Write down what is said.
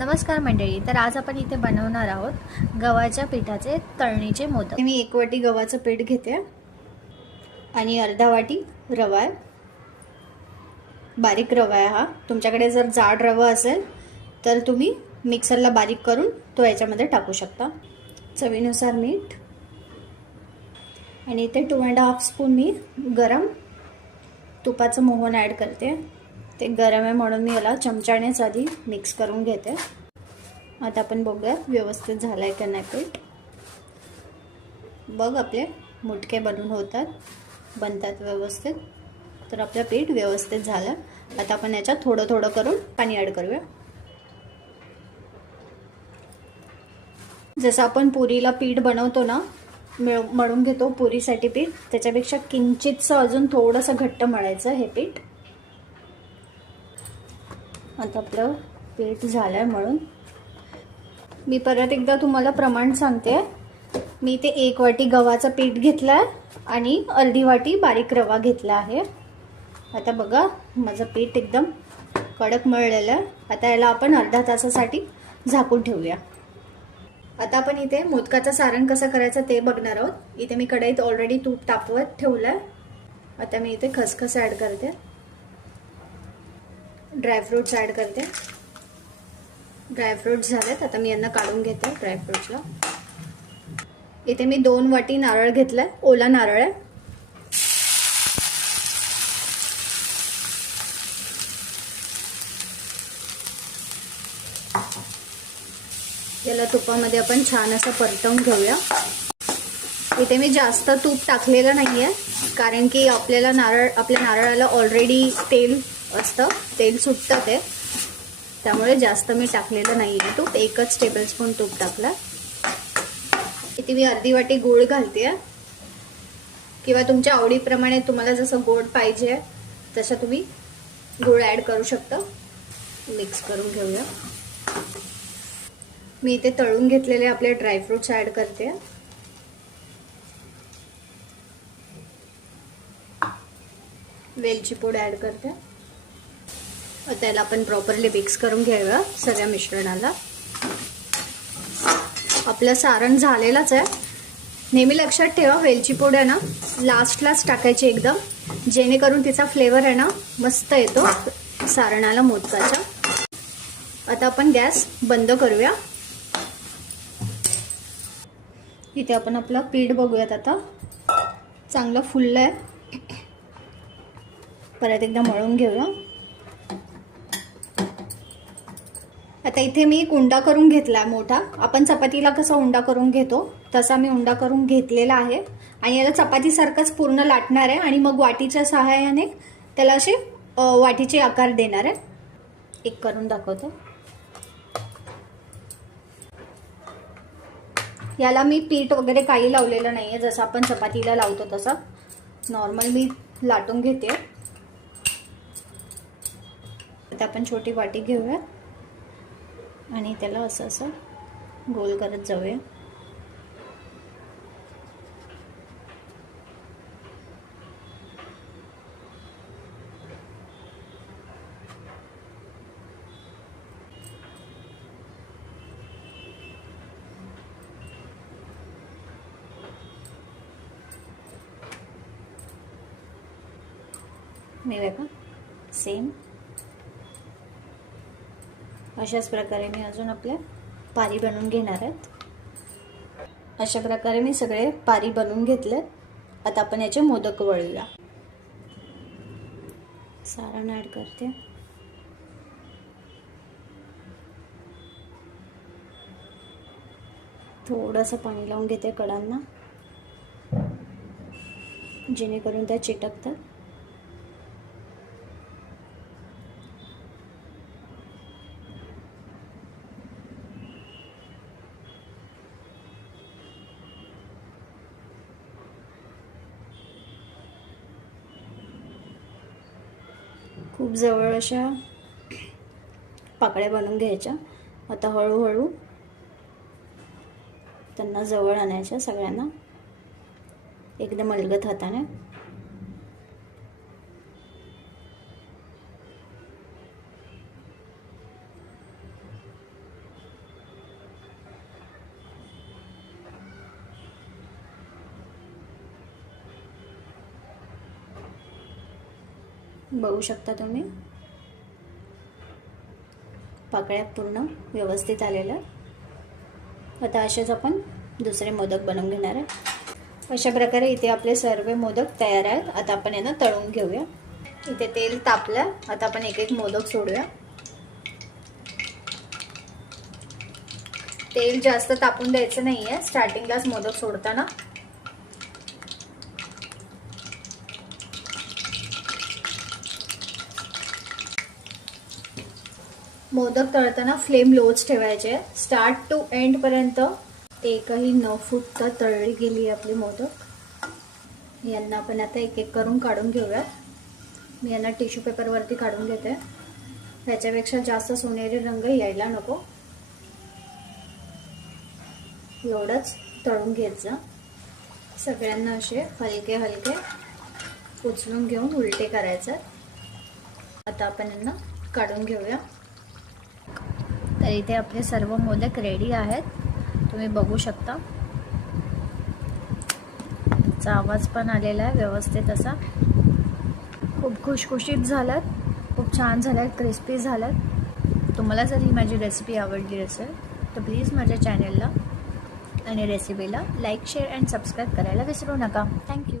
नमस्कार मंडळी. तर आज आपण इथे बनवणार आहोत गव्हाच्या पिठाचे तळणीचे मोदक. मी 1 वाटी गव्हाचं पीठ घेते आणि अर्धा वाटी रवा आहे. बारीक रवा आहे हा. तुमच्याकडे जर जाड रवा असेल तर तुम्ही मिक्सरला बारीक करून तो याच्यामध्ये टाकू शकता. चवीनुसार मीठ आणि इथे 2.5 स्पून मी गरम तुपाचं मोहन ॲड करते. ते गरम आहे म्हणून मी याला चमच्यानेच आधी मिक्स करून घेते. आता आपण बघूया व्यवस्थित झालंय का नाही पीठ. बघ आपले मुटके बनतात व्यवस्थित. तर आपलं पीठ व्यवस्थित झालं. आता आपण याच्यात थोडं थोडं करून पाणी ॲड करूया. जसं आपण पुरीला पीठ बनवतो ना, मळून घेतो पुरीसाठी पीठ, त्याच्यापेक्षा किंचितसं अजून थोडंसं घट्ट मळायचं हे पीठ. आता आपलं पीठ झालंय मळून. मी परत एकदा तुम्हाला प्रमाण सांगते. मी इथे 1 वाटी गव्हाचं पीठ घेतलंय आणि अर्धी वाटी बारीक रवा घेतला आहे. आता बघा माझं पीठ एकदम कडक मळलेलं आहे. आता याला आपण अर्धा तासासाठी झाकून ठेवूया. आता आपण इथे मोदकाचं सारण कसं करायचं ते बघणार आहोत. इथे मी कढईत ऑलरेडी तूप तापवत ठेवलंय. आता मी इथे खसखस ॲड करते, ड्रायफ्रूट्स ॲड करते. ड्रायफ्रूट्स झालेत. आता मी यांना काढून घेते ड्रायफ्रूट्सला. इथे मी 2 वाटी नारळ घेतलाय, ओला नारळ आहे. याला तुपामध्ये आपण छान असं परतवून घेऊया. इथे मी जास्त तूप टाकलेलं नाहीये कारण की आपल्या नारळाला ऑलरेडी तेल असतं, तेल सुटतं ते, त्यामुळे जास्त मी टाकलेलं नाहीये तूप. 1 टेबलस्पून तूप टाकलं. इथे मी अर्धी वाटी गूळ घालते किंवा तुमच्या आवडीप्रमाणे तुम्हाला जसं गोड पाहिजे तसं तुम्ही गूळ ॲड करू शकता. मिक्स करून घेऊया. मी इथे तळून घेतलेले आपले ड्रायफ्रुट्स ॲड करते. वेलची पूड ॲड करते. त्याला आपण प्रॉपरली मिक्स करून घेऊया सगळ्या मिश्रणाला. आपलं सारण झालेलंच आहे. नेहमी लक्षात ठेवा वेलची पूड आहे ना लास्टलाच टाकायची एकदम, जेणेकरून तिचा फ्लेवर आहे ना मस्त येतो सारणाला मोदकाच्या. आता आपण गॅस बंद करूया. इथे आपण आपलं पीठ बघूयात. आता चांगलं फुललंय. परत एकदा मळून घेऊया. आता इथे मी एक उंडा करून घेतला मोठा. आपण चपातीला कसा उंडा करून घेतो तसा मी उंडा करून घेतलेला आहे आणि याला चपातीसारखंच पूर्ण लाटणार आहे आणि मग वाटीच्या सहाय्याने त्याला असे वाटीचे आकार देणार आहे. एक करून दाखवते. याला मी पीठ वगैरे काही लावलेलं नाहीये, जसं आपण चपातीला लावतो तसं नॉर्मल मी लाटून घेते. आता आपण छोटी वाटी घेऊया आणि त्याला असं असं गोल करत जाऊया. मी बघा सेम अशाच प्रकारे मी अजून आपल्या पारी बनवून घेणार आहेत. अशा प्रकारे मी सगळे पारी बनवून घेतलेत. आता आपण याचे मोदक वळूया. सारण ॲड करते. थोडंसं पाणी लावून घेते कडांना, जेणेकरून त्या चिटकतात. खूप जवळ अशा पाकळ्या बनवून घ्यायच्या. आता हळूहळू त्यांना जवळ आणायच्या सगळ्यांना एकदम अलगद हाताने. बघू शकता तुम्ही, पाकळ्या पूर्ण व्यवस्थित आलेल्या. आता असेच आपण दुसरे मोदक बनवून घेणार आहे. अशा प्रकारे इथे आपले सर्व मोदक तयार आहेत. आता आपण यांना तळून घेऊया. इथे तेल तापलं. आता आपण एक एक मोदक सोडूया. तेल जास्त तापून द्यायचं नाहीये स्टार्टिंगलाच मोदक सोडताना. मोदक तळताना फ्लेम लोच ठेवायचे. स्टार्ट टू एंड पर्यंत एकही न फुटता तळली गेली आपली मोदक. यांना आपण आता एक एक करून काढून घेऊया. मी यांना टिश्यू पेपरवरती काढून घेते. ह्याच्यापेक्षा जास्त सोनेरी रंग यायला नको, एवढंच तळून घ्यायचं. सगळ्यांना असे हलके हलके उचलून घेऊन उलटे करायचे. आता आपण यांना काढून घेऊया. तर इथे आपले सर्व मोदक रेडी आहेत. तुम्ही बघू शकता. त्याचा आवाज पण आलेला आहे व्यवस्थित असा. खूप खुशखुशीत झाल्यात, खूप छान झाल्यात, क्रिस्पी झाल्यात. तुम्हाला जर ही माझी रेसिपी आवडली असेल तर प्लीज माझ्या चॅनलला आणि रेसिपीला लाईक, शेअर अँड सबस्क्राईब करायला विसरू नका. थँक्यू.